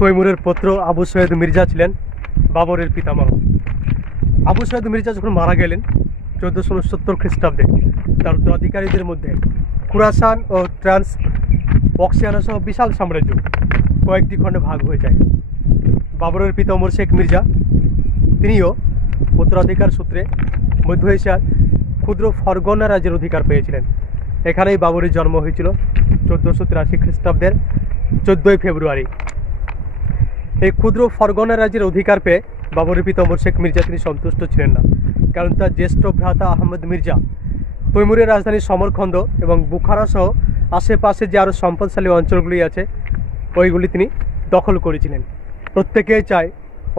তৈমুরের পুত্র আবু সৈয়দ মির্জা ছিলেন বাবরের পিতামহ। আবু সৈয়দ মির্জা যখন মারা গেলেন 1469 খ্রিস্টাব্দে, তার উত্তরাধিকারীদের মধ্যে খুরাসান ও ট্রান্স বক্সিয়ানা সহ বিশাল সাম্রাজ্য কয়েকটি খণ্ডে ভাগ হয়ে যায়। বাবরের পিতা ওমর শেখ মির্জা তিনিও উত্তরাধিকার সূত্রে মধ্য এশিয়ার ক্ষুদ্র ফরগনা রাজ্যের অধিকার পেয়েছিলেন। এখানেই বাবরের জন্ম হয়েছিল 1483 খ্রিস্টাব্দের 14ই ফেব্রুয়ারি। এই ক্ষুদ্র ফরগনা রাজ্যের অধিকার পেয়ে বাবরের পিতা ওমর শেখ মির্জা তিনি সন্তুষ্ট ছিলেন না, কারণ তার জ্যেষ্ঠ ভ্রাতা আহমদ মির্জা তৈমুরের রাজধানী সমরখন্দ এবং বুখারা সহ আশেপাশে যে আরও সম্পদশালী অঞ্চলগুলি আছে ওইগুলি তিনি দখল করেছিলেন। প্রত্যেকেই চায়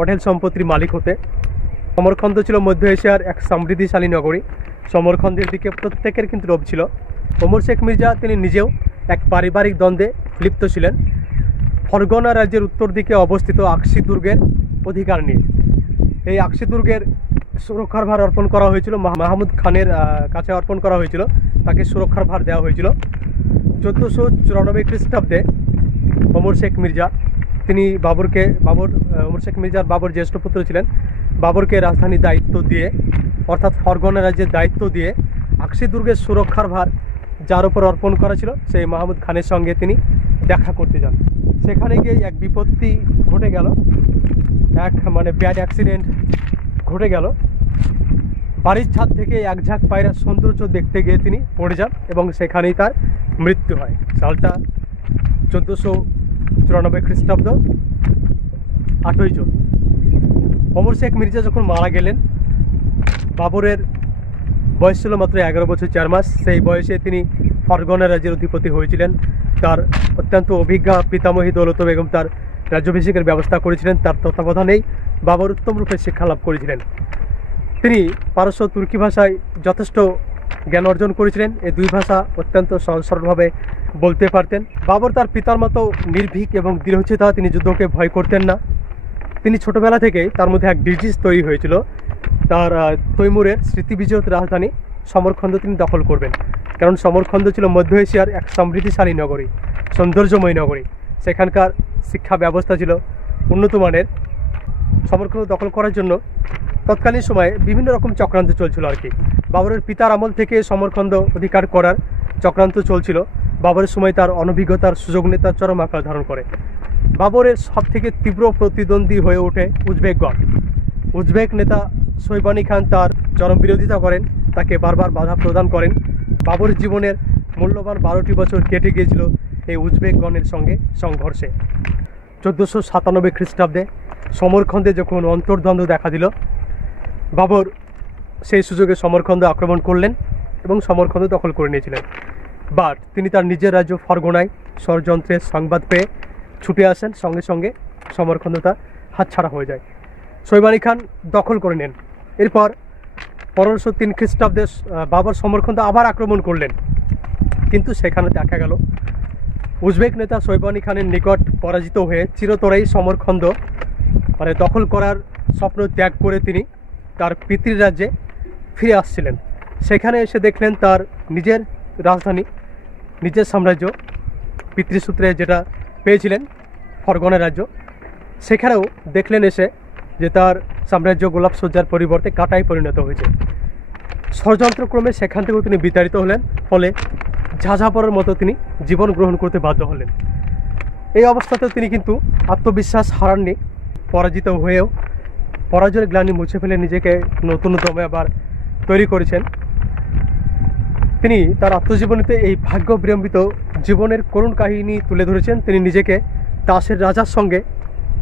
অঢেল সম্পত্তির মালিক হতে। সমরখন্দ ছিল মধ্য এশিয়ার এক সমৃদ্ধিশালী নগরী। সমরখন্দের দিকে প্রত্যেকের কিন্তু লোভ ছিল। ওমর শেখ মির্জা তিনি নিজেও এক পারিবারিক দ্বন্দ্বে লিপ্ত ছিলেন ফরগনা রাজ্যের উত্তর দিকে অবস্থিত আকসি দুর্গের অধিকার নিয়ে। এই আকসি দুর্গের সুরক্ষার ভার অর্পণ করা হয়েছিল মাহমুদ খানের কাছে অর্পণ করা হয়েছিল, তাকে সুরক্ষার ভার দেওয়া হয়েছিল। 1494 খ্রিস্টাব্দে ওমর শেখ মির্জা তিনি ওমর শেখ মির্জার বাবর জ্যেষ্ঠ পুত্র ছিলেন, বাবরকে রাজধানীর দায়িত্ব দিয়ে অর্থাৎ ফরগনা রাজ্যের দায়িত্ব দিয়ে আকসি দুর্গের সুরক্ষার ভার যার উপর অর্পণ করা ছিল সেই মাহমুদ খানের সঙ্গে তিনি দেখা করতে যান। সেখানে গিয়ে এক বিপত্তি ঘটে গেল, ব্যাড অ্যাক্সিডেন্ট ঘটে গেল। বাড়ির ছাদ থেকে এক ঝাঁক পায়রার সৌন্দর্য দেখতে গিয়ে তিনি পড়ে যান এবং সেখানেই তার মৃত্যু হয়। সালটা 1494 খ্রিস্টাব্দ 8ই জুন। ওমর শেখ মির্জা যখন মারা গেলেন, বাবরের বয়স ছিল মাত্র 11 বছর 4 মাস। সেই বয়সে তিনি ফরগনা রাজ্যের অধিপতি হয়েছিলেন। তার অত্যন্ত অভিজ্ঞা পিতামহী দৌলত বেগম তার রাজ্যাভিষেকের ব্যবস্থা করেছিলেন। তার তত্ত্বাবধানেই বাবর উত্তম রূপে শিক্ষা লাভ করেছিলেন। তিনি পারস্য তুর্কি ভাষায় যথেষ্ট জ্ঞান অর্জন করেছিলেন। এই দুই ভাষা অত্যন্ত সহজ সরলভাবে বলতে পারতেন। বাবর তার পিতার মতো নির্ভীক এবং দৃঢ়চিত্তা, তিনি যুদ্ধকে ভয় করতেন না। তিনি ছোটবেলা থেকেই তার মধ্যে এক ডিজিজ তৈরি হয়েছিল, তার তৈমুরের স্মৃতিবিজয়িত রাজধানী সমরখন্দ তিনি দখল করবেন। কারণ সমরখন্দ ছিল মধ্য এশিয়ার এক সমৃদ্ধিশালী নগরী, সৌন্দর্যময় নগরী। সেখানকার শিক্ষা ব্যবস্থা ছিল উন্নত মানের। সমরখন্দ দখল করার জন্য তৎকালীন সময়ে বিভিন্ন রকম চক্রান্ত চলছিল আর কি। বাবরের পিতার আমল থেকে সমরখন্দ অধিকার করার চক্রান্ত চলছিল। বাবরের সময় তার অনভিজ্ঞতার সুযোগ নিয়ে তার চরম আকার ধারণ করে। বাবরের সবথেকে তীব্র প্রতিদ্বন্দ্বী হয়ে ওঠে উজবেকগণ। উজবেক নেতা শৈবানি খান তার চরম বিরোধিতা করেন, তাকে বারবার বাধা প্রদান করেন। বাবরের জীবনের মূল্যবান 12টি বছর কেটে গিয়েছিল এই উজবেকগণের সঙ্গে সংঘর্ষে। 1497 খ্রিস্টাব্দে সমরখন্দে যখন অন্তর্দ্বন্দ্ব দেখা দিল, বাবর সেই সুযোগে সমরখন্দ আক্রমণ করলেন এবং সমরখন্দ দখল করে নিয়েছিলেন। বাট তিনি তার নিজের রাজ্য ফরগনায় ষড়যন্ত্রের সংবাদ পেয়ে ছুটে আসেন, সঙ্গে সঙ্গে সমরখন্দ তার হাতছাড়া হয়ে যায়। শৈবানি খান দখল করে নেন। এরপর 1503 খ্রিস্টাব্দে বাবর সমরখন্দ আবার আক্রমণ করলেন, কিন্তু সেখানে দেখা গেল উজবেক নেতা শৈবানি খানের নিকট পরাজিত হয়ে চিরতরেই সমরখন্দ দখল করার স্বপ্ন ত্যাগ করে তিনি তার পিতৃ রাজ্যে ফিরে আসছিলেন। সেখানে এসে দেখলেন তার নিজের রাজধানী, নিজের সাম্রাজ্য পিতৃসূত্রে যেটা পেয়েছিলেন ফরগনা রাজ্য, সেখানেও দেখলেন এসে যে তার সাম্রাজ্য গোলাপ সজ্জার পরিবর্তে কাঁটায় পরিণত হয়েছে। ষড়যন্ত্রক্রমে সেখান থেকেও তিনি বিতাড়িত হলেন, ফলে ঝাঁঝাপড়ার মতো তিনি জীবন গ্রহণ করতে বাধ্য হলেন। এই অবস্থাতেও তিনি কিন্তু আত্মবিশ্বাস হারাননি। পরাজিত হয়েও পরাজয়ের গ্লানি মুছে ফেলে নিজেকে নতুন দমে আবার তৈরি করেছেন। তিনি তার আত্মজীবনীতে এই ভাগ্য বিড়ম্বিত জীবনের করুণ কাহিনী তুলে ধরেছেন। তিনি নিজেকে তাসের রাজার সঙ্গে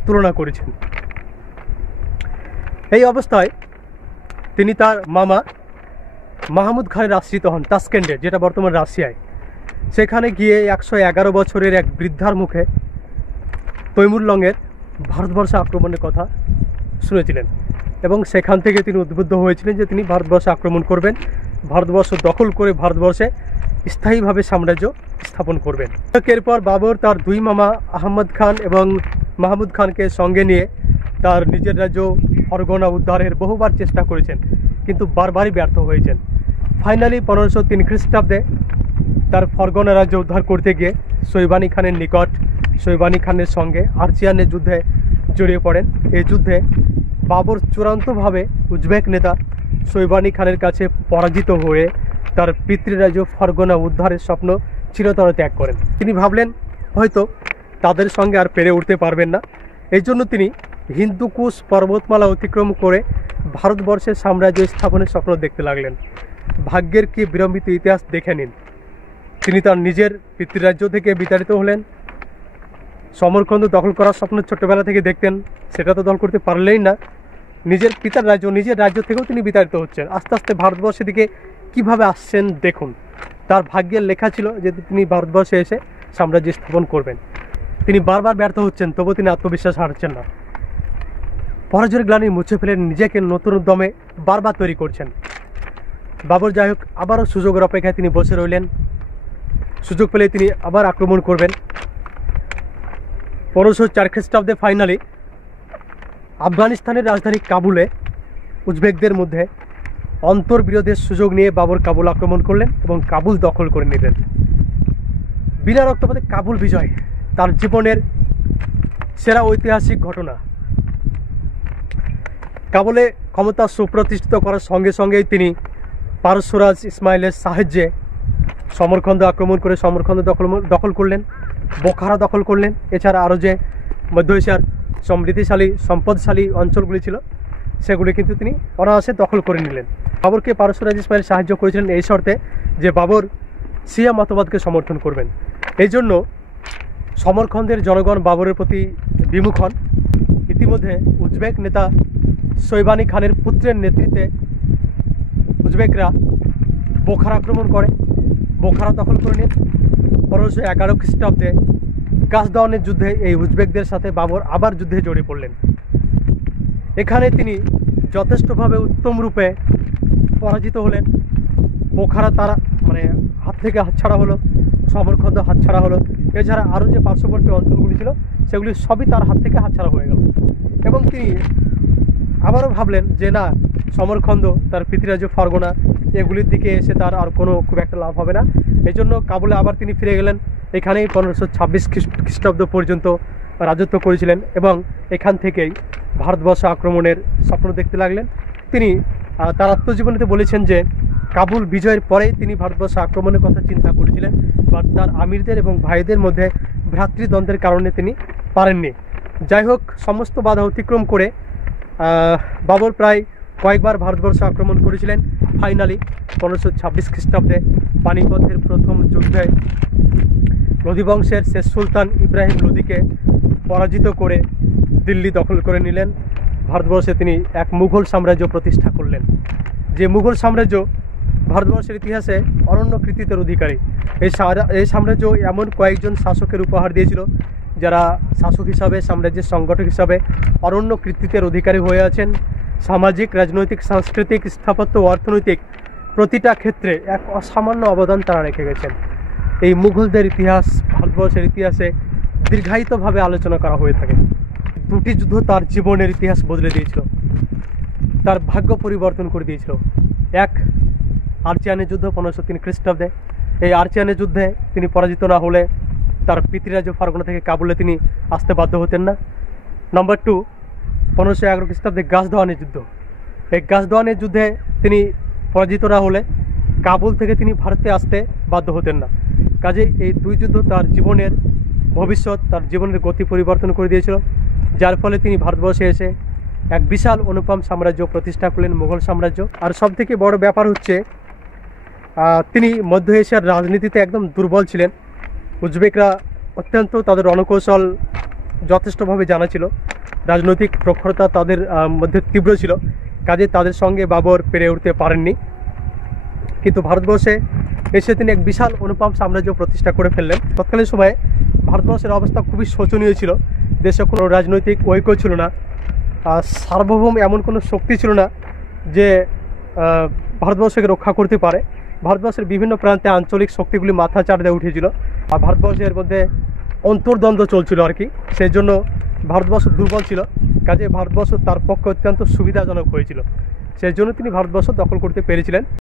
তুলনা করেছেন। এই অবস্থায় তিনি তার মামা মাহমুদ খানের আশ্রিত হন তাসকেন্ডে, যেটা বর্তমান রাশিয়ায়। সেখানে গিয়ে 111 বছরের এক বৃদ্ধার মুখে তৈমুরলংয়ের ভারতবর্ষে আক্রমণের কথা শুনেছিলেন এবং সেখান থেকে তিনি উদ্বুদ্ধ হয়েছিলেন যে তিনি ভারতবর্ষে আক্রমণ করবেন, ভারতবর্ষ দখল করে ভারতবর্ষে স্থায়ীভাবে সাম্রাজ্য স্থাপন করবেন। এরপর বাবর তার দুই মামা আহমদ খান এবং মাহমুদ খানকে সঙ্গে নিয়ে তার নিজের রাজ্য ফরগনা উদ্ধারের বহুবার চেষ্টা করেছেন, কিন্তু বারবারই ব্যর্থ হয়েছেন। ফাইনালি 1503 খ্রিস্টাব্দে তার ফরগনা রাজ্য উদ্ধার করতে গিয়ে শৈবানি খানের নিকট শৈবানি খানের সঙ্গে আর্চিয়ানের যুদ্ধে জড়িয়ে পড়েন। এই যুদ্ধে বাবর চূড়ান্তভাবে উজবেক নেতা শৈবানি খানের কাছে পরাজিত হয়ে তার পিতৃরাজ্য ফরগনা উদ্ধারের স্বপ্ন চিরতরে ত্যাগ করেন। তিনি ভাবলেন হয়তো তাদের সঙ্গে আর পেরে উঠতে পারবেন না। এই জন্য তিনি হিন্দুকুশ পর্বতমালা অতিক্রম করে ভারতবর্ষের সাম্রাজ্য স্থাপনের স্বপ্ন দেখতে লাগলেন। ভাগ্যের কি বিলম্বিত ইতিহাস দেখে নিন। তিনি তার নিজের পিতৃরাজ্য থেকে বিতাড়িত হলেন। সমরকন্দ দখল করার স্বপ্ন ছোট্টবেলা থেকে দেখতেন, সেটা তো দখল করতে পারলেই না। নিজের পিতার রাজ্য, নিজের রাজ্য থেকেও তিনি বিতাড়িত হচ্ছেন। আস্তে আস্তে ভারতবর্ষের দিকে কীভাবে আসছেন দেখুন। তার ভাগ্যের লেখা ছিল যে তিনি ভারতবর্ষে এসে সাম্রাজ্য স্থাপন করবেন। তিনি বারবার ব্যর্থ হচ্ছেন, তবুও তিনি আত্মবিশ্বাস হারাচ্ছেন না। পরাজয়ের গ্লানি মুছে ফেলে নিজেকে নতুন উদ্যমে বারবার তৈরি করছেন। বাবর যাই হোক আবারও সুযোগের অপেক্ষায় তিনি বসে রইলেন। সুযোগ পেলে তিনি আবার আক্রমণ করবেন। 1504 খ্রিস্টাব্দে ফাইনালি আফগানিস্তানের রাজধানী কাবুলে উজবেকদের মধ্যে অন্তর্বিরোধের সুযোগ নিয়ে বাবর কাবুল আক্রমণ করলেন এবং কাবুল দখল করে নিলেন। বিনা রক্তপাতে কাবুল বিজয় তার জীবনের সেরা ঐতিহাসিক ঘটনা। কাবুলে ক্ষমতা সুপ্রতিষ্ঠিত করার সঙ্গে সঙ্গেই তিনি পারস্যরাজ ইসমাইলের সাহায্যে সমরকন্দ আক্রমণ করে সমরকন্দ দখল করলেন, বোখারা দখল করলেন। এছাড়া আরও যে মধ্য এশিয়ার সমৃদ্ধিশালী সম্পদশালী অঞ্চলগুলি ছিল সেগুলি কিন্তু তিনি অনায়াসে দখল করে নিলেন। বাবরকে পারস্যরাজ ইসমাইল সাহায্য করেছিলেন এই শর্তে যে বাবর শিয়া মতবাদকে সমর্থন করবেন। এই জন্য সমরকন্দের জনগণ বাবরের প্রতি বিমুখ হন। ইতিমধ্যে উজবেক নেতা শৈবানি খানের পুত্রের নেতৃত্বে উজবেকরা বোখারা আক্রমণ করে, বোখারা দখল করে নেন। 1511 খ্রিস্টাব্দে গাজদাওয়ানের যুদ্ধে এই উজবেকদের সাথে বাবর আবার যুদ্ধে জড়িয়ে পড়লেন। এখানে তিনি যথেষ্টভাবে উত্তম রূপে পরাজিত হলেন। বোখারা তার হাত থেকে হাতছাড়া হলো, সমরকন্দ হাতছাড়া হলো। এছাড়া আরও যে পার্শ্ববর্তী অঞ্চলগুলি ছিল সেগুলি সবই তার হাত থেকে হাতছাড়া হয়ে গেল। এবং তিনি আবারও ভাবলেন যে না, সমরকন্দ তার পিতৃরাজ্য ফরগনা এগুলির দিকে এসে তার আর কোনো খুব একটা লাভ হবে না। এই জন্য কাবুলে আবার তিনি ফিরে গেলেন। এখানেই 1526 খ্রিস্টাব্দ পর্যন্ত রাজত্ব করেছিলেন এবং এখান থেকেই ভারতবর্ষ আক্রমণের স্বপ্ন দেখতে লাগলেন। তিনি তার আত্মজীবনীতে বলেছেন যে কাবুল বিজয়ের পরেই তিনি ভারতবর্ষ আক্রমণের কথা চিন্তা করেছিলেন, বাট তার আমিরদের এবং ভাইদের মধ্যে ভ্রাতৃদ্বন্দ্বের কারণে তিনি পারেননি। যাই হোক, সমস্ত বাধা অতিক্রম করে বাবর প্রায় কয়েকবার ভারতবর্ষ আক্রমণ করেছিলেন। ফাইনালি 1526 খ্রিস্টাব্দে পানিপথের প্রথম যুদ্ধে লোদি বংশের শেষ সুলতান ইব্রাহিম লোদিকে পরাজিত করে দিল্লি দখল করে নিলেন। ভারতবর্ষে তিনি এক মুঘল সাম্রাজ্য প্রতিষ্ঠা করলেন, যে মুঘল সাম্রাজ্য ভারতবর্ষের ইতিহাসে অনন্য কৃতিত্বের অধিকারী। এই সাম্রাজ্য এমন কয়েকজন শাসকের উপহার দিয়েছিল যারা শাসক হিসাবে, সাম্রাজ্যের সংগঠক হিসাবে অনন্য কৃতিত্বের অধিকারী হয়ে আছেন। সামাজিক, রাজনৈতিক, সাংস্কৃতিক, স্থাপত্য ও অর্থনৈতিক প্রতিটা ক্ষেত্রে এক অসামান্য অবদান তারা রেখে গেছেন। এই মুঘলদের ইতিহাস ভারতবর্ষের ইতিহাসে দীর্ঘায়িতভাবে আলোচনা করা হয়ে থাকে। দুটি যুদ্ধ তার জীবনের ইতিহাস বদলে দিয়েছিল, তার ভাগ্য পরিবর্তন করে দিয়েছিল। এক আর্চিয়ানের যুদ্ধ 1503 খ্রিস্টাব্দে। এই আর্চিয়ানের যুদ্ধে তিনি পরাজিত না হলে তার পিতৃরাজ্য ফারগনা থেকে কাবুলে তিনি আসতে বাধ্য হতেন না। নাম্বার 2 1511 খ্রিস্টাব্দে গাজদাওয়ানের যুদ্ধ। এই গাজদাওয়ানের যুদ্ধে তিনি পরাজিত না হলে কাবুল থেকে তিনি ভারতে আসতে বাধ্য হতেন না। কাজেই এই দুই যুদ্ধ তার জীবনের ভবিষ্যৎ, তার জীবনের গতি পরিবর্তন করে দিয়েছিল, যার ফলে তিনি ভারতবর্ষে এসে এক বিশাল অনুপম সাম্রাজ্য প্রতিষ্ঠা করলেন, মুঘল সাম্রাজ্য। আর সবথেকে বড় ব্যাপার হচ্ছে তিনি মধ্য এশিয়ার রাজনীতিতে একদম দুর্বল ছিলেন। উজবেকরা অত্যন্ত তাদের রণকৌশল যথেষ্টভাবে জানা ছিল, রাজনৈতিক প্রখরতা তাদের মধ্যে তীব্র ছিল, কাজে তাদের সঙ্গে বাবর পেরে উঠতে পারেননি। কিন্তু ভারতবর্ষে এসে তিনি এক বিশাল অনুপম সাম্রাজ্য প্রতিষ্ঠা করে ফেললেন। তৎকালীন সময়ে ভারতবর্ষের অবস্থা খুবই শোচনীয় ছিল। দেশে কোনো রাজনৈতিক ঐক্য ছিল না, সার্বভৌম এমন কোনো শক্তি ছিল না যে ভারতবর্ষকে রক্ষা করতে পারে। ভারতবর্ষের বিভিন্ন প্রান্তে আঞ্চলিক শক্তিগুলি মাথা চাড়িয়ে উঠেছিল আর ভারতবর্ষের মধ্যে অন্তর্দ্বন্দ্ব চলছিল আর কি। সেই জন্য ভারতবর্ষ দুর্বল ছিল, কাজে ভারতবর্ষ তার পক্ষে অত্যন্ত সুবিধাজনক হয়েছিল। সেই জন্য তিনি ভারতবর্ষ দখল করতে পেরেছিলেন।